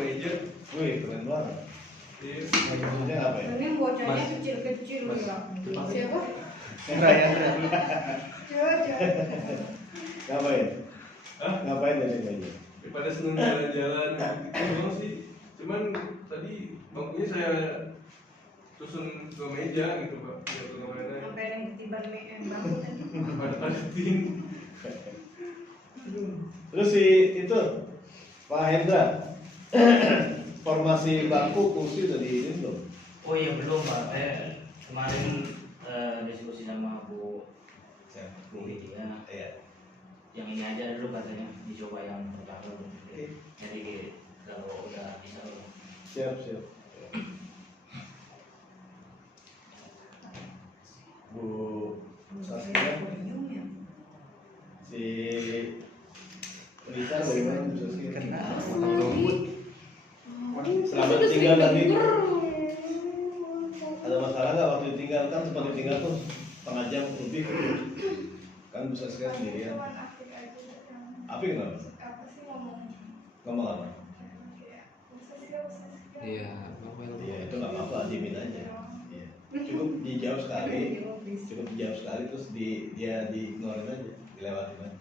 meja. Wih, keren banget. Iya. Maksudnya apa ya? Ini bocahnya kecil-kecil ya. Siapa? Ryan. Coba. Ngapain? Hah? Ngapain dari meja? Daripada seneng jalan-jalan gitu sih. Cuman tadi bangkunya saya susun ke meja gitu Pak. Biar kemana-mana. Sampai yang ketiban bangku tadi. Padat-padatin. Terus si itu Pak Hendra formasi bangku kursi udah di ini belum? Oh iya belum Pak, kemarin diskusi sama Bu Widi ya. Iya. Yang ini aja dulu katanya dicoba yang pertama dulu. Jadi kalau udah bisa dulu. Siap. Bu Saskia, si Rita bagaimana Bu Saskia? Selamat tinggal tadi. Ada masalah nggak waktu ditinggal? Kan sempat ditinggal tuh setengah jam lebih kan Bu Saskia sendirian. Api kenapa? Apa sih ngomong? Ngomong apa? Iya, Iya itu nggak apa-apa, diemin aja. Iya. Cukup dijawab sekali, terus dia diignorin aja, dilewatin aja.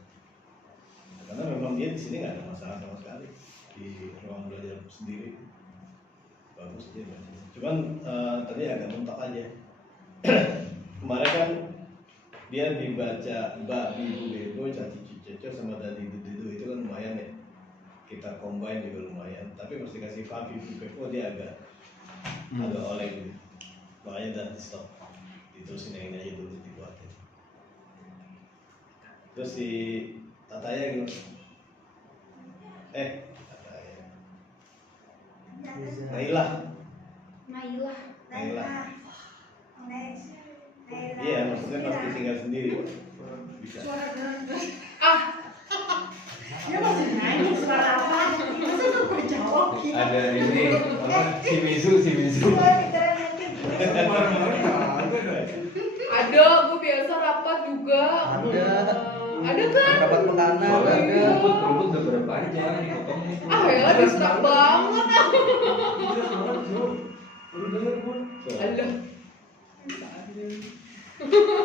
Karena memang dia di sini nggak ada masalah sama sekali di ruang belajar sendiri, bagus dia belajarnya. Cuman tadi agak mentok aja. Kemarin kan dia dibaca Mbak Bibu Bebo, Caci Ciceco sama Dadi Dudu itu kan lumayan ya. Kita combine juga lumayan, tapi mesti kasih Pak Bibu Bebo dia agak oleng gitu. Makanya udah di stop, diterusin yang ini aja dulu dibuatin. Terus si Tataya gimana? Tataya Nailah. Iya, maksudnya pas tinggal sendiri bisa. Dia masih nanya suara apa? Masa tuh gue jawab gitu? ada ini apa si Mizu Ada, gue biasa rapat juga. Ada kan? Rapat pekanan. soalnya rambut udah berapa aja dipotongnya itu. Ya diserak banget. Baru denger pun. Alah.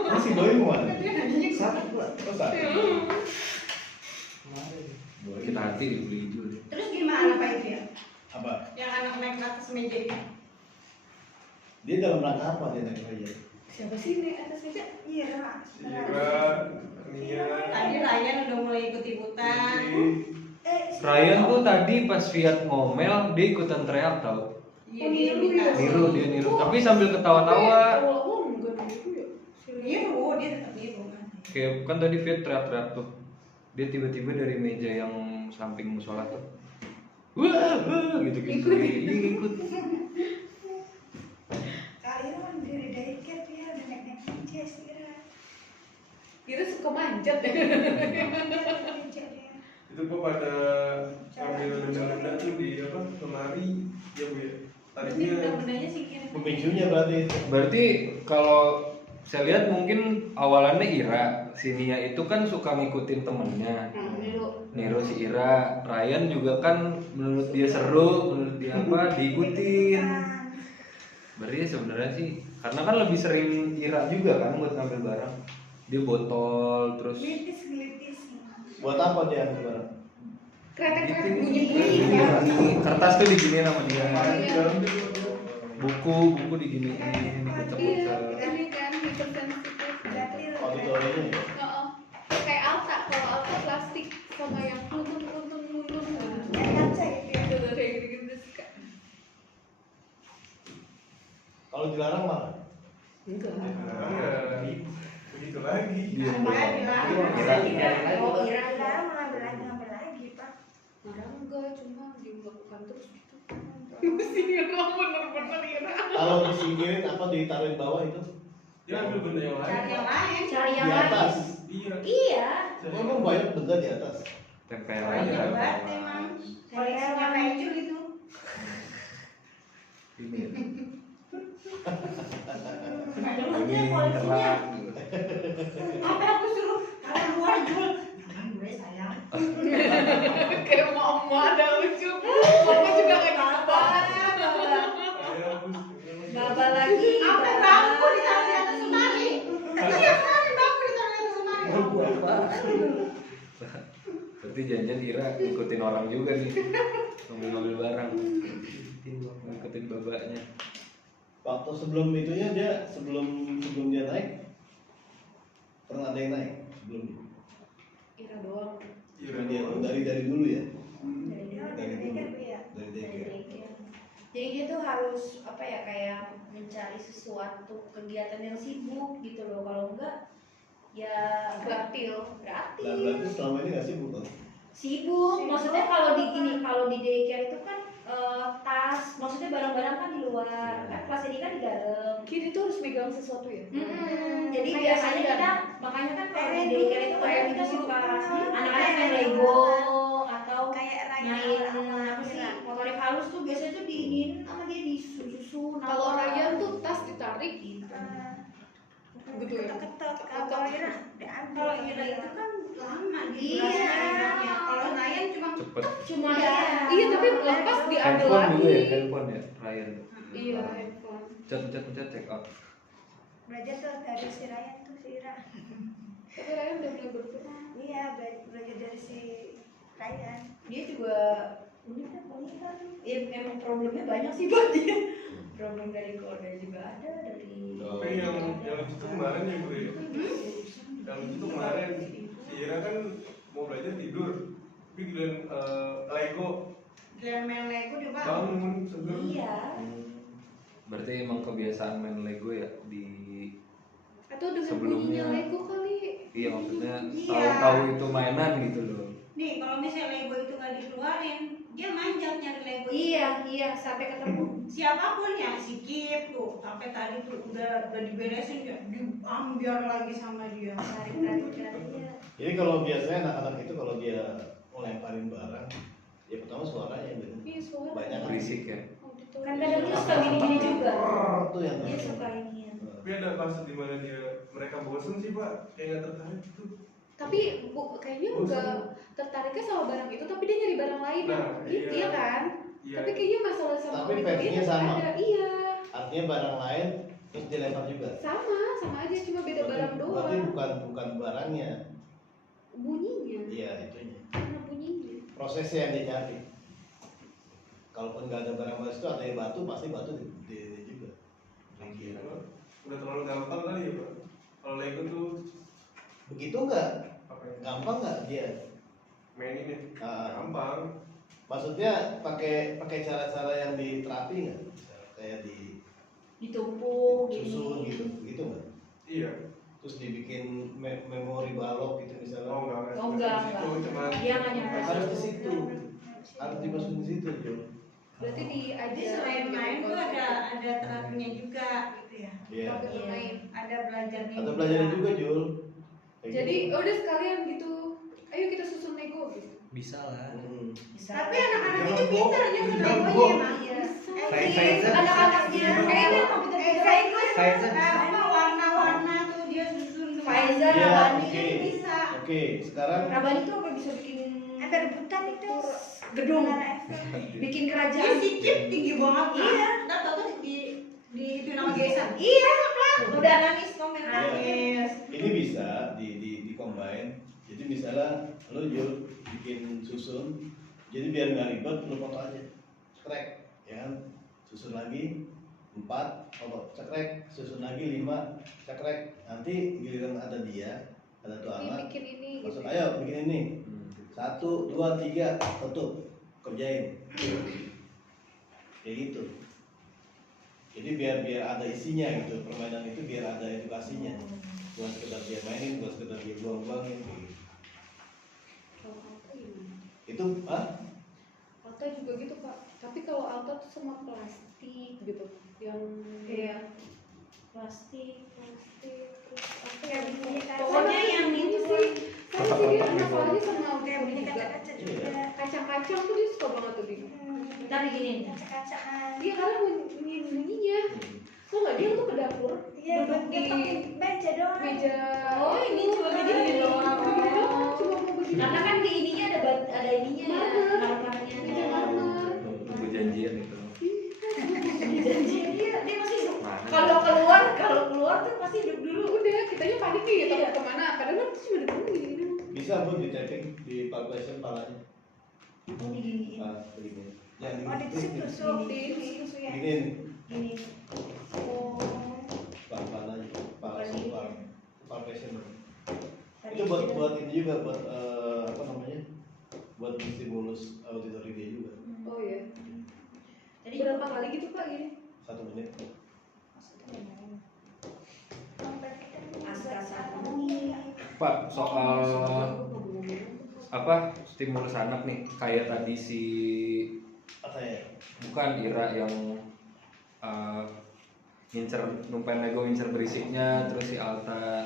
Masih Boy kemana? Sakit pula. Oh sakit. Boy. kita hati dibeli hijau deh. Terus gimana Pak itu ya? Apa? Yang anak naik ke atas meja itu? Dia dalam rangka apa dia naik meja? Siapa sih naik atas meja? Iya, Nia. Tadi Ryan udah mulai ikut-ikutan. Ryan tuh tadi pas Fiat ngomel dia ikutan teriak tau. Iya, dia minta. Dia niru tapi sambil ketawa-tawa. Awal-awal enggak gitu ya. Iya, dia tetap niru kan. Kayak kan tadi Fiat teriak-teriak tuh. Dia tiba-tiba dari meja yang samping musola tuh. Wah, gitu-gitu. Ikut. Kalian kan dari daycare dia udah naik meja sih. Kita suka manjat ya. Itu Pak pada ambil benda-benda tuh di apa? Lemari ya Bu ya. Ini Tadinya benda-bendanya sih kira. Pemicunya berarti. Berarti kalau saya lihat mungkin awalannya Ira, si Nia itu kan suka ngikutin temennya. Niru si Ira, Ryan juga kan menurut dia seru, menurut dia apa diikutin. Berarti sebenarnya sih karena kan lebih sering Ira juga kan buat ngambil barang. Dia botol terus Gelitis. Buat apa dia ambil barang? Kretek-kretek Gitu. bunyi-bunyi ya. Kertas tuh diginiin sama dia. Iya. Buku diginiin, Iya, dipecah-pecah. ini kan hipersensitif. Auditorinya ya? Heeh. Kayak Alta, kalau Alta plastik sama yang mundur. Kaca gitu ya. Itu kayak gitu-gitu suka. Kalau dilarang malah. Enggak. ya begitu lagi. Oh, Ira mengambil lagi, Pak. Marah enggak, cuma dilakukan terus gitu. Sih emang bener-bener Ira. Kalau disingkirin apa ditaruhin bawah itu? Dia ambil benda yang lain. Cari yang lain. Di atas. Iya. Iya. Emang banyak benda di atas. Tempel Banyak aja. banget emang. Koleksinya Rachel itu. Ini ya. Ada maksudnya Ini koleksinya. kerak. Apa aku suruh kalian luar jual? Jangan gue sayang. Kayak mama ada lucu. Mama juga lagi. Apa bangku ditaruh di atas lemari? Iya, kemarin bangku ditaruh di atas lemari. Berarti janjian Ira ngikutin orang juga nih, ngambil barang, ngikutin babaknya. Waktu sebelum itunya dia sebelum dia naik pernah ada yang naik sebelumnya. Ira doang. Ira Dia doang. dari dulu ya. Dari dulu. Dari dulu. Jadi dia tuh harus apa ya, kayak mencari sesuatu kegiatan yang sibuk gitu loh. Kalau enggak ya Gratil. Nah, berarti selama ini nggak sibuk kan? sibuk. Maksudnya kalau di daycare itu kan tas, maksudnya barang-barang kan di luar. Kan kelas ini kan di dalam. Kini tuh harus megang sesuatu ya. Jadi Kayak biasanya mainan. kita, makanya kan kalau di daycare itu kadang kita suka anak-anak main Lego atau Kayak main Ryan apa sih, motorik halus tuh biasanya tuh diinin sama dia disusun. Kalau Ryan tuh tas ditarik gitu. gitu ya. ketok. Kalau Ira diambil. Kalau Ira itu kan lama Iya. durasinya. Kalau Ryan cuma Cepet. cuma Iya, tapi lepas diambil Handphone lagi. juga ya, handphone ya, Ryan. Iya, handphone. Pencet check out. belajar tuh dari si Ryan tuh si Ira. Tapi Ryan udah mulai bergerak. Iya, belajar dari si Ryan. dia juga unik kan. Ya emang problemnya banyak sih buat dia. Problem dari keluarga juga ada, dari Tapi yang lucu tuh kemarin ya Bu ya. Yang lucu tuh kemarin si Ira kan mau belajar tidur, tapi giliran Lego Dia main Lego juga. bangun seger. iya. Berarti emang kebiasaan main Lego ya di Atau dengan Sebelumnya. bunyinya Lego kali. iya maksudnya Iya. tahu itu mainan gitu loh. Nih, kalau misalnya Lego itu nggak dikeluarin, dia manjat nyari Lego. Iya, sampai ketemu. Siapapun ya, si Kip tuh, sampai tadi tuh udah diberesin ya, diambil lagi sama dia. Tarik-tarik. Jadi kalau biasanya anak-anak itu kalau dia ngelemparin barang, ya pertama suaranya gitu. Iya, suara. Banyak Berisik ya. Auditori. Kan kadang dia suka gini-gini juga. Tuh yang Dia suka ini ya. Tapi ada fase dimana mereka bosen sih Pak, kayak nggak tertarik gitu. Tapi kayaknya enggak tertariknya sama barang itu, tapi dia nyari barang lain. Nah, Gitu iya. ya kan? Iya. Tapi kayaknya masalah sama Tapi auditori versinya tetap sama. ada. Iya. Artinya barang lain terus dilempar juga. Sama aja, cuma beda barang Berarti doang. bukan barangnya. Bunyinya. Iya, itunya. Karena bunyinya. Prosesnya yang dicari. Kalaupun nggak ada barang baru itu ada yang batu, pasti batu di juga. Lagi. Udah terlalu gampang kali ya Pak. Kalau Lego tuh Begitu nggak? apa ya? Gampang nggak dia? Mainin ya. Ah. Gampang. Maksudnya pakai cara-cara yang diterapi nggak? Misalnya kayak Ditumpuk, disusun gini. gitu nggak? Iya. Terus dibikin memori balok gitu misalnya. Oh enggak. Oh, enggak. Itu cuma Dia nggak nyampe Harus di situ. situ. Harus dimasukin di situ, Jo. Berarti Jadi diajar. selain main tuh ada terapinya juga gitu ya. Iya. Sambil Iya. main. Ada belajarnya. Atau belajarin juga, Jul. Kayak Jadi gitu. udah sekalian gitu. Ayo kita susun Lego gitu. Bisa lah. Bisa. Tapi anak-anak itu Jago. pintar nyusun Jago. Legonya emang. Iya. Pfizer. Anak-anaknya Kayaknya Pfizer. apa warna-warna tuh dia susun. Pfizer, Iya, Rabani oke. Bisa. Oke, sekarang Rabani tuh apa bisa bikin Ada rebutan itu. gedung, Menara bikin Dia kerajaan. si Kip tinggi banget. Iya. Nggak tahu tuh di itu nama Gesan. Iya, udah nangis komen Iya. nangis. ini bisa di combine. Jadi misalnya lo Jul bikin susun, jadi biar nggak ribet lo foto aja, cekrek, ya kan? Susun lagi 4, foto, cekrek, susun lagi 5, cekrek. Nanti giliran ada dia, ada tuh Ini anak, bikin ini masuk, gitu. ayo bikin ini. 1, 2, 3, tutup, kerjain. Kayak gitu. Jadi biar ada isinya gitu, permainan itu biar ada edukasinya. Bukan sekedar dia mainin, bukan sekedar dia buang-buangin gitu. Kalau Alta gimana? Itu Alta juga gitu Pak. Tapi kalau Alta tuh sama plastik gitu. Yang Iya. Plastik. terus apa Kayak ya? bunyi kaca. Pokoknya yang ini sih. Kan sih dia masalahnya sama Kayak bunyi juga. kaca-kaca juga. Kacang-kacang tuh dia suka banget tuh dia. Ntar diginiin. Kaca-kacaan. Dia karena bunyinya. Tuh nggak dia tuh ke dapur, Iya, duduk di meja doang. meja. Oh, ini cuma Iya, begini iya, doang. begini doang, cuma mau begini. Karena kan di ininya ada ininya ya, Marmer. marmernya. Meja marmer. Tunggu janjian itu. Janjian dia masih Mana Oh diginiin. Begini. Jangan Oh, ditusuk-tusuk. Ditusuk ya. Gini. Gini. Oh. Pelan-pelan aja. Begini. Palpation. Tadi Itu buat ini juga buat apa namanya? Buat stimulus auditori dia juga. Oh iya. Tadi Berapa kali gitu Pak gini? 1 menit. Aska 1 menit. Pak, soal apa stimulus anak nih kayak tadi si Apa ya? bukan Ira yang ngincer numpain Lego ngincer berisiknya, terus si Alta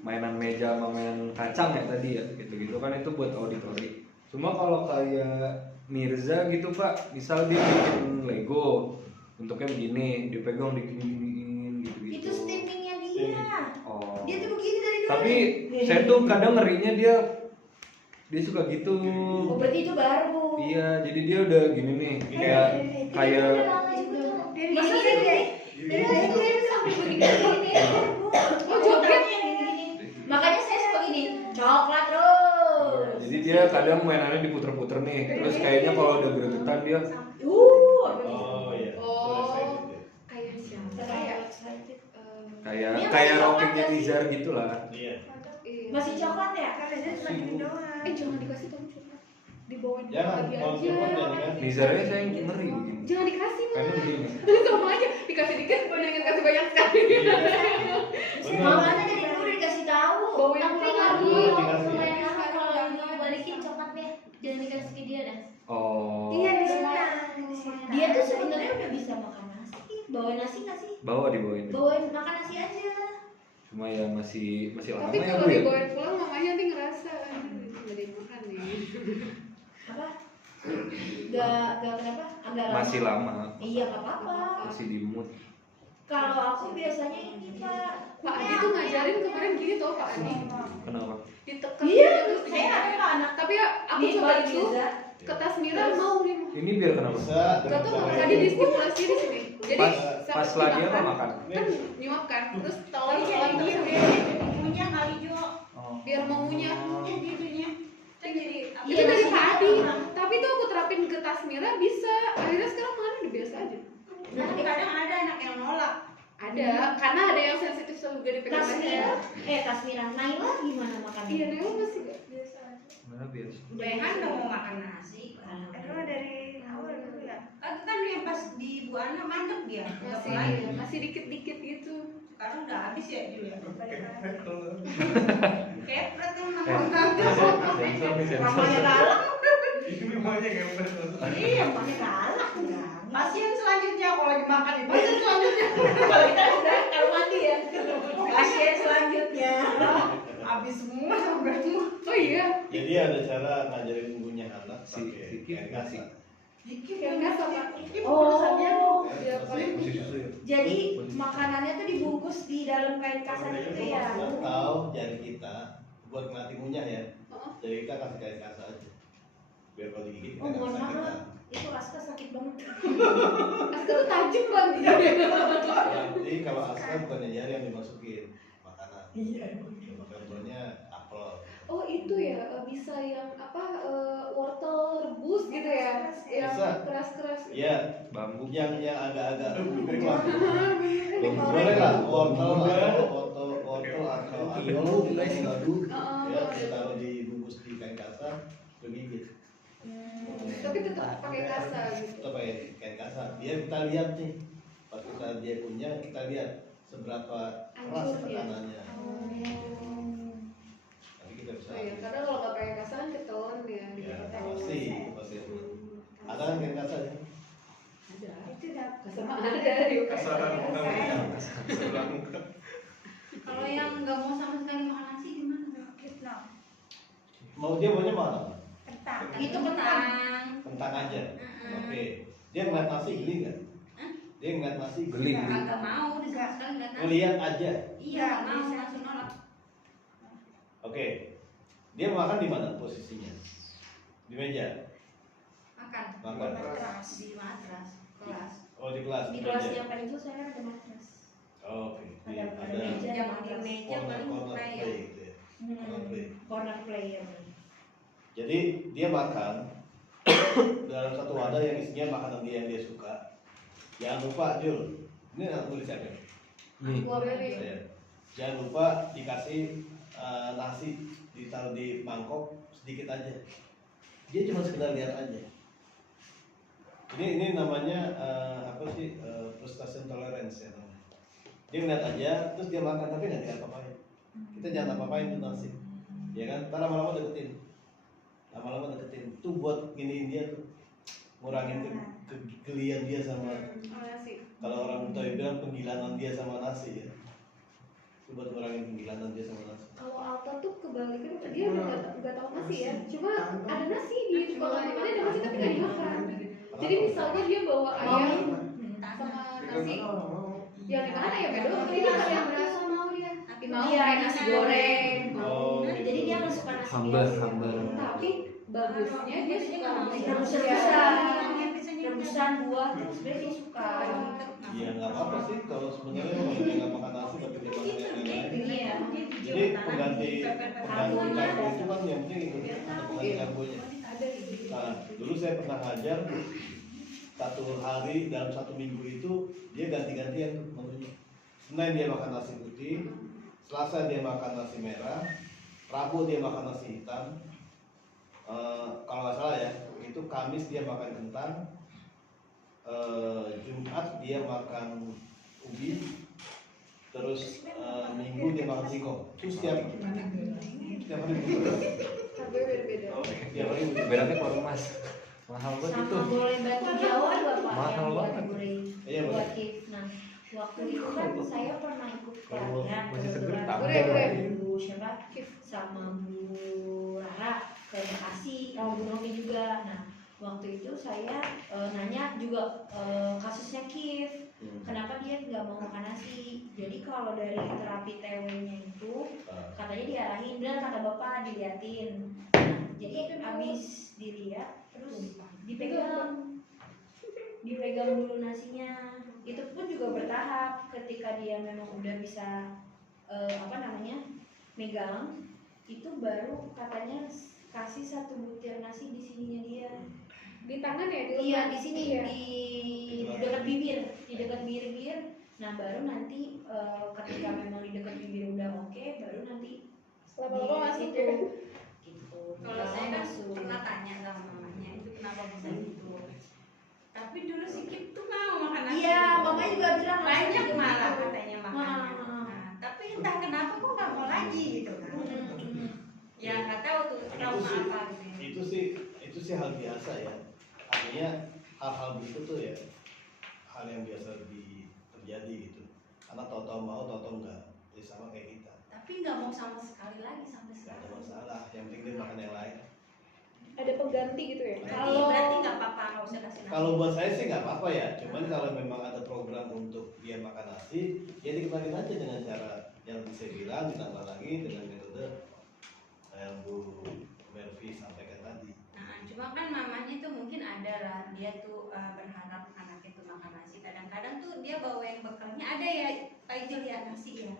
mainan meja sama mainan kacang ya tadi ya gitu-gitu kan itu buat auditori. Cuma kalau kayak Mirza gitu Pak, misal dia bikin Lego bentuknya begini, dipegang diginiin gitu-gitu. Itu steamingnya dia. Oh. Dia tuh begini dari dulu. Tapi saya tuh kadang ngerinya dia suka gitu. Oh berarti itu baru. Iya, jadi dia udah gini nih, kayak Masa sih dari lahir sampai begini. Oh joget. Makanya saya suka gini, coklat terus. Jadi dia kadang mainannya diputer-puter nih, terus kayaknya kalau udah gregetan dia Oh iya. Oh. Boleh saya gitu. Kayak siapa? Kayak kayak Dia kayak masih rockingnya coklat Nizar gitu lah. Iya. iya. Masih coklat ya? Jangan dikasih tahu coklat. Dibawain Jangan, lagi kalau aja. coklat jangan dikasih. Nizarnya saya ngeri begini. Jangan dikasih Karena Mas. begini. Sama aja dikasih dikit mendingan kasih banyak sekali. Benar. Makanya dari dulu udah dikasih tahu. Bawain Tapi pulang nggak lagi. dulu Dikasih. lumayan lama kalau dibalikin coklatnya jangan dikasih ke dia dah. Oh. Iya, di sini. Dia tuh sebenarnya udah bisa makan nasi. Bawain nasi nggak sih? Bawa dibawain. Bawain makan nasi aja. Cuma ya masih lama Tapi ya kalau Bu ya. dibawain pulang mamanya nanti ngerasa nggak dimakan nih. Apa? Gak kenapa? Agak lama. Masih lama. Iya nggak apa-apa. Masih di mood. Kalau aku biasanya ini Pak. Pak Adi tuh ngajarin kemarin gini tau Pak Adi. Kenapa? Ditekan Iya, terus saya ada ke anak. Tapi ya aku Nih, coba Pak itu Mirza. ke tas Mira mau nih. Ini biar kenapa? Bisa. Gak tau Pak Adi distimulasi di sini. Jadi Pas lagi apa makan? kan nyuap kan, terus telan Jadi telan jadi terus dia punya kali Jo. biar mau ngunyah. Iya gitunya. Kan jadi Itu dari Pak Adi. Tapi tuh aku terapin ke tas Mira bisa. Akhirnya sekarang makan udah biasa aja. Nanti kadang ada anak yang nolak. Ada, karena ada yang sensitif juga dipegang Kasmira, leher. Kasmira, Naila gimana makannya? Iya, Neo masih gak biasa aja. Mana biasa. Behan udah mau makan nasi. Aduh, Dari awal dulu ya. Kan yang pas di Bu Ana mandek dia. Udah Masih mulai. masih dikit-dikit gitu. Sekarang udah habis ya Ju ya. Kalau Kepret emang. Sensor nih sensor. Mamanya galak. ini rumahnya kayak Iya, mamanya galak. Pasien selanjutnya kalau lagi makan itu. Pasien selanjutnya. Kalau kita udah kalau mandi ya. Pasien selanjutnya. Habis semua sampai semua. Oh iya, Jadi ada cara ngajarin ngunyah anak Si pakai Kiki kain kasih. Dikit Yang nggak sama. Oh, ya paling Masih susu ya. jadi makanannya tuh dibungkus di dalam kain kasar gitu ya? Atau jari kita buat ngelatih ngunyah ya. Oh. Jadi kita kasih kain kasar aja. Biar kalau digigit kita Oh, nggak mohon sakit. maaf. Itu Aska sakit banget. Aska tuh tajam banget. Jadi kalau askar bukannya jari yang dimasukin makanan. Iya. Contohnya apel. Oh itu ya bisa yang apa wortel rebus gitu ya, yang Bisa. keras-keras. Iya, Bambu. yang agak-agak empuk lah. Bambu. Boleh lah, wortel atau apel kita diaduk. Ya, kita taruh dibungkus di kain kasar, digigit. Tapi tetap pakai kasa gitu. Kita pakai kain kasar. Biar kita lihat nih, pas dia punya kita lihat seberapa keras Hancur ya? tekanannya. Nanti kita bisa. Oh iya, karena kalau nggak pakai kasa kan ketelan ya. Ya, pasti. Ada kan kain kasar ya? Ada. Itu dah. Kasa mah ada di kasaran kasaran. Kalau yang nggak mau sama sekali makan nasi gimana? Fitnah. Dia maunya mana? Kentang. Itu kentang. Kentang aja. Oke. Dia ngeliat nasi geli nggak? Dia ngeliat nasi Geli. Kagak mau di sama sekali nggak nasi. Ngeliat aja. Iya, nggak mau langsung nolak. Oke. Dia makan di mana posisinya? Di meja. Makan. Makan. Matras. Di matras. Kelas. Oh di kelas. Di Di kelas meja. yang paling jauh saya ada matras. Oh, oke. Di Ada ada meja. Yang di meja paling corner play ya. play gitu ya. Corner play. Corner player. Jadi dia makan dalam satu wadah yang isinya makanan dia yang dia suka. Jangan lupa Jul, ini anak tulis siapa? Nih. Saya. Jangan lupa dikasih nasi ditaruh di mangkok sedikit aja. Dia cuma sekedar lihat aja. Ini namanya apa sih frustration tolerance ya namanya. Dia ngeliat aja, terus dia makan tapi nggak diapa-apain. Kita jangan apa-apain tuh nasi, ya kan? Ntar lama-lama deketin, Tuh buat giniin dia tuh, ngurangin kegelian dia sama. Kalau orang Betawi bilang penggilanan dia sama nasi ya. Itu buat ngurangin penggilanan dia sama nasi. Kalau Alta tuh kebalikan, dia nggak tahu nasi ya, cuma ada nasi di tukang makannya, ada nasi tapi nggak dimakan. Jadi misalnya dia bawa ayam sama nasi, yang dimakan ayamnya doang, tapi dia nggak yang berasa mau dia. Mau kayak nasi goreng. Oh, Jadi dia nggak suka nasi Hambar. Tapi bagusnya dia suka rebusan buah terus sebenarnya dia suka. iya nggak apa-apa sih kalau sebenarnya kalau dia nggak makan nasi tapi dia makan yang lain. Iya. Jadi pengganti karbo itu kan yang penting itu pengganti karbonya. Nah, dulu saya pernah ngajar satu hari dalam satu minggu itu dia ganti-gantian tuh menunya. Senin dia makan nasi putih, Selasa dia makan nasi merah, Rabu dia makan nasi hitam. Kalau nggak salah ya, itu Kamis dia makan kentang, Jumat dia makan ubi, terus Minggu dia makan singkong. Terus setiap hari begitu. harganya beda-beda. Tiap hari begitu. Beratnya kalau Mas. Mahal banget itu. Sama boleh bantu jawab Bapak Mahal yang buat banget. goreng. Iya, Buat betul. Kif. Nah, waktu itu kan saya pernah ikut Kalau pelatihan masih seger, kebetulan tambah. Bu siapa? Sama Bu Rara ke Bekasi, sama Bu Novi juga. Nah, waktu itu saya nanya juga kasusnya Kif. Kenapa dia nggak mau makan nasi? Jadi kalau dari terapi TW-nya itu katanya diarahin, dan kata bapak diliatin. Jadi habis dilihat terus dipegang dulu nasinya. Itu pun juga bertahap. Ketika dia memang udah bisa megang, itu baru katanya kasih 1 butir nasi di sininya dia. Di tangan ya? Iya, di sini Iya. di dekat bibir, Nah, baru nanti ketika memang di dekat bibir udah oke, baru nanti Lama-lama di masuk situ. ya. Gitu. Kalau saya kan Masuk. pernah tanya sama mamanya itu kenapa bisa gitu. Tapi dulu si Kip tuh mau makan nasi. Iya, mamanya juga bilang banyak gitu. malah katanya makannya. Ah. Nah, tapi entah kenapa kok nggak mau lagi gitu kan. Ya nggak tahu tuh trauma apa gitu. Itu sih hal biasa ya. Artinya hal-hal begitu tuh ya hal yang biasa terjadi gitu. Anak tahu-tahu mau, tahu-tahu enggak. Ya sama kayak kita. Tapi nggak mau sama sekali lagi sampai Nggak ada sekarang. masalah. Yang penting dia makan yang lain. Ada pengganti gitu ya? Berarti nggak apa-apa, nggak usah kasih nasi. Kalau buat saya sih nggak apa-apa ya. Cuman kalau memang ada program untuk dia makan nasi, ya dikenalin aja dengan cara yang saya bilang, ditambah lagi dengan metode yang Bu Melvi sampaikan tadi. Nah, cuma kan mamanya tuh mungkin ada lah, dia tuh berharap anak itu makan nasi. Kadang-kadang tuh dia bawain bekalnya ada ya, Pak Ijul ya nasi ya.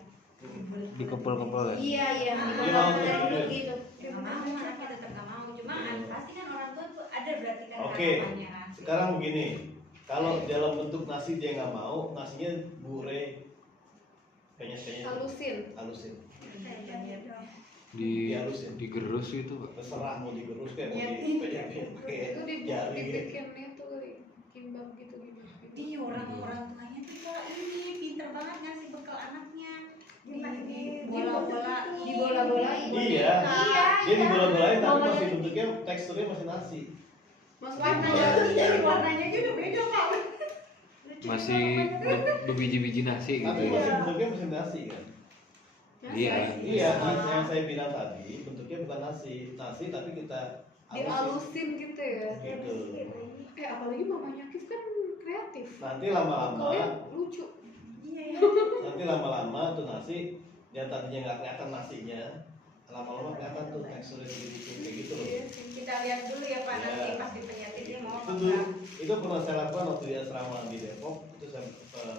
Dikepul-kepul ya. Iya, Dia mau dikepul tuh, gitu. Ya nggak mau, anaknya tetap nggak mau. Cuma pasti kan orang tua tuh ada berarti kan Oke, harapannya kan. sekarang begini, kalau dalam bentuk nasi dia nggak mau, nasinya bure, Halusin. halusin, Dihalusin. Digerus itu, Pak. terserah mau digerus kayak mau Iya, pakai Itu jari gitu. dibikinnya tuh kali, kimbab gitu. Iya, orang-orang tuanya tuh kalau ini pinter banget ngasih bekal anaknya. Dibola-bolain. Iya, Iya. dia dibola-bolain tapi Mamanya- masih bentuknya teksturnya masih nasi. Warnanya juga beda Pak. Masih berbiji-biji nasi gitu Tapi ya. masih bentuknya masih nasi kan? Iya. Iya, yang saya bilang tadi bentuknya bukan nasi tapi kita halusin. Dihalusin gitu ya? Gitu. Apalagi mamanya Kif kan kreatif. Nanti lama-lama, Kalian lucu. nanti lama-lama tuh nasi yang tadinya nggak kelihatan nasinya, lama-lama kelihatan tuh teksturnya sedikit kayak gitu loh. Kita lihat dulu ya Pak, nanti Iya. pas dipenyatin dia mau apa Itu dulu, enggak. itu pernah saya lakukan waktu di asrama di Depok. Itu saya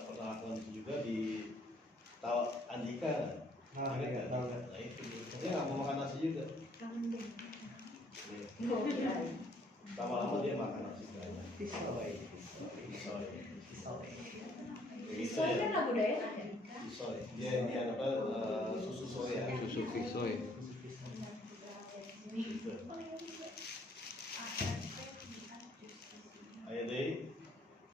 pernah lakukan itu juga di Andika. Ingat nggak? Nah itu dia nggak mau makan nasi juga. Lama-lama dia makanan istilahnya. Fisoy. Soy. Soy kan lagu daerah ya. Soy. Dia apa susu soya. Susu fisoy. Gitu. Ayo deh.